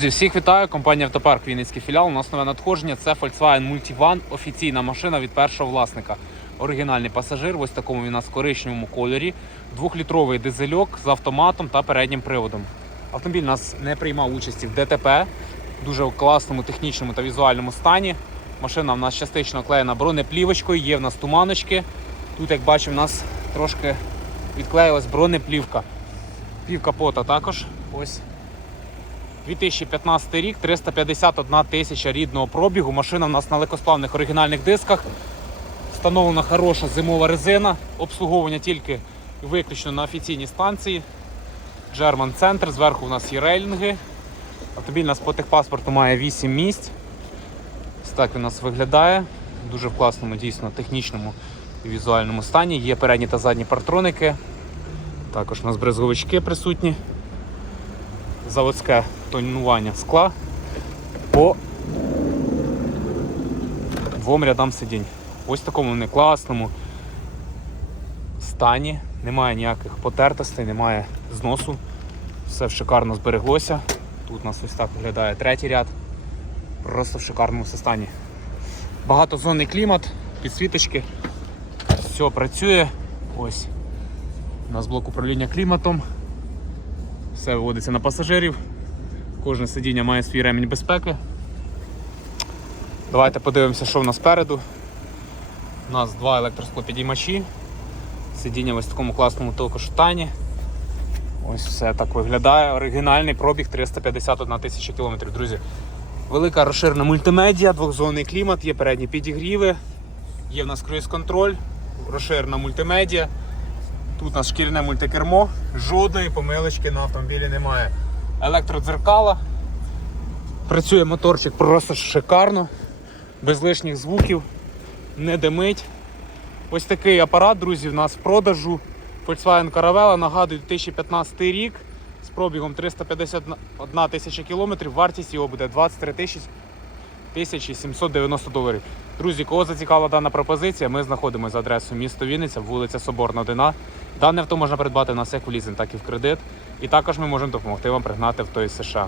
Друзі, Всіх вітаю, компанія Автопарк Вінницький філіал. У нас нове надходження. Це Volkswagen Multivan, офіційна машина від першого власника. Оригінальний пасажир, ось такому він у нас коричневому кольорі. Двохлітровий дизельок з автоматом та переднім приводом. Автомобіль у нас не приймав участі в ДТП, дуже в класному технічному та візуальному стані. Машина у нас частично оклеєна бронеплівочкою, є в нас туманочки. Тут, як бачимо, у нас трошки відклеїлась бронеплівка. Пів капота також. Ось 2015 рік, 351 тисяча рідного пробігу. Машина у нас на легкосплавних оригінальних дисках. Встановлена хороша зимова резина, обслуговування тільки виключно на офіційній станції. German Center, зверху у нас є рейлінги. Автомобіль у нас по техпаспорту має 8 місць. Ось так він у нас виглядає. Дуже в класному, дійсно технічному і візуальному стані. Є передні та задні партроники. Також у нас брезговички присутні заводське тонування скла по двом рядам сидінь. Ось такому вони класному стані. Немає ніяких потертостей, немає зносу. Все шикарно збереглося. Тут у нас ось так виглядає третій ряд. Просто в шикарному стані. Багатозонний клімат, підсвіточки. Все працює. Ось. У нас блок управління кліматом. Все виводиться на пасажирів. Кожне сидіння має свій ремінь безпеки. Давайте подивимося, що в нас спереду. У нас два електросклопідіймачі. Сидіння ось в такому класному толкоштані. Ось все так виглядає. Оригінальний пробіг 351 тисяча кілометрів, друзі. Велика розширена мультимедіа, двохзонний клімат, є передні підігріви, є в нас круїз-контроль, розширена мультимедіа. Тут у нас шкіряне мультикермо, жодної помилочки на автомобілі немає. Електродзеркала. Працює моторчик просто шикарно, без лишніх звуків, не димить. Ось такий апарат, друзі, в нас в продажу. Volkswagen Caravella, нагадую, 2015 рік з пробігом 351 тисяча кілометрів. Вартість його буде 23 тисячі 1790 доларів. Друзі, кого зацікавила дана пропозиція, ми знаходимося за адресою місто Вінниця, вулиця Соборна 1. Дане авто можна придбати на як в лізинг, так і в кредит. І також ми можемо допомогти вам пригнати авто із США.